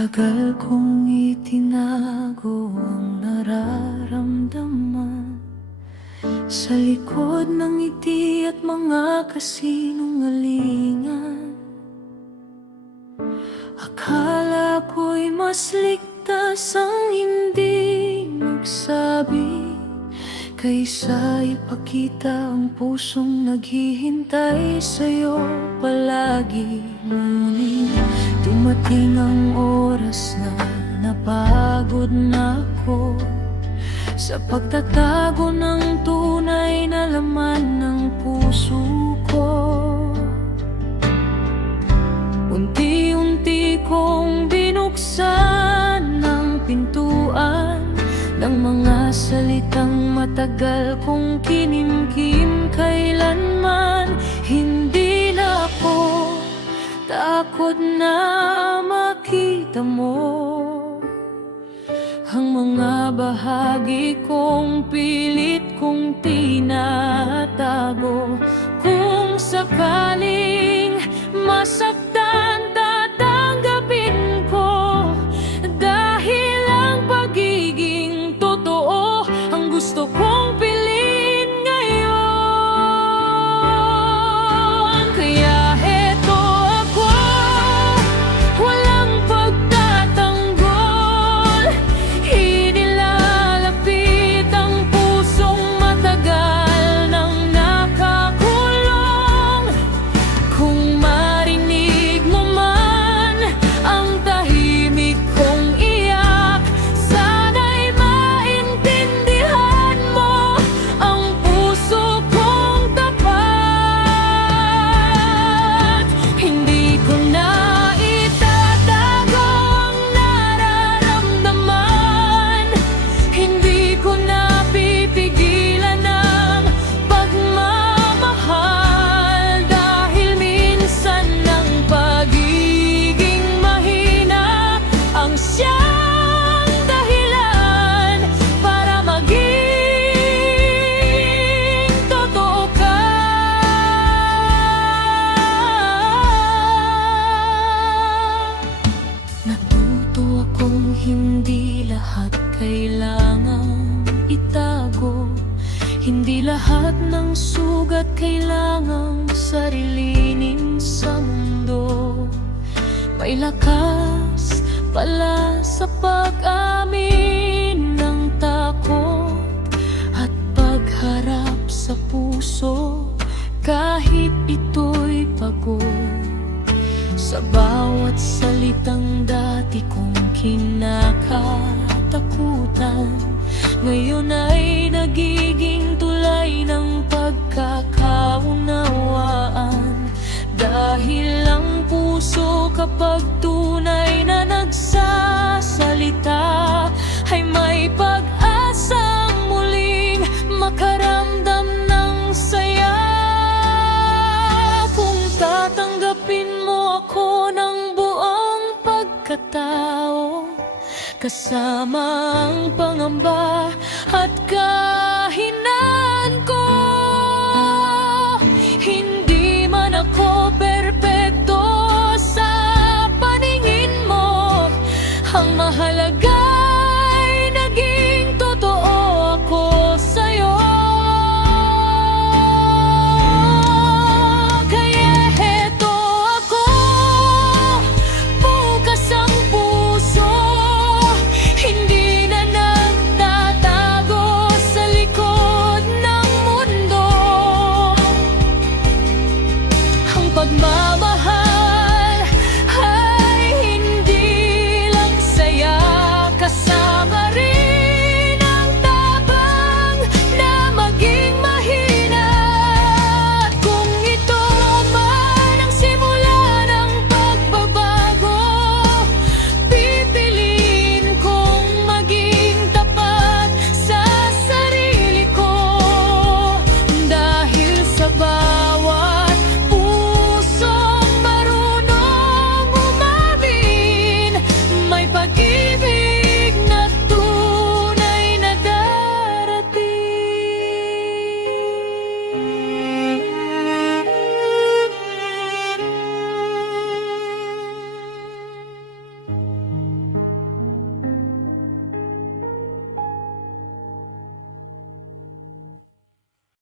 Matagal kong itinago ang nararamdaman sa likod ng ngiti at mga kasinungalingan. Akala ko'y mas ligtas ang hindi magsabi kaysa ipakita ang pusong naghihintay sa'yo palagi. Ngunit dumating ang oras na napagod na ako sa pagtatago ng tunay na laman ng puso ko. Unti-unti kong binuksan ang pintuan ng mga salitang matagal kong kinimkim. Kailanman hindi na ako takot na makita mo ang mga bahagi kong pilit kong tinatago. Kung sakaling masaktan, tatanggapin ko, dahil ang pagiging totoo ang gusto kong piliin ngayon. Kaya heto ako, walang pagtatanggol, inilalapit ang pusong matagal nang nakakulong. Kung marinig mo man ang tahimik kong iyak, sana'y maintindihan mo ang puso kong tapat. Hindi ko na itatago ang nararamdaman, hindi ko na pipigilan ang pagmamahal, dahil minsan ang pagiging mahina ang siyang dahilan para maging totoo ka. Natuto akong hindi lahat kailangang itago, hindi lahat ng sugat kailangang sarilinin sa mundo. May lakas pala sa pag-amin ng takot at pagharap sa puso kahit ito'y pagod. Sa bawat salitang dati kong kinakatakutan, ngayon ay nagiging tulay ng pagkakaunawaan. Dahil ang puso kapag tunay na nagsasalita ay may pag-asang muling makaramdam ng saya. Kung tatanggapin mo ako ng buong pagkatao, kasama ang pangamba at kahinaan ko, hindi man ako perpekto sa paningin mo. Ang mahalaga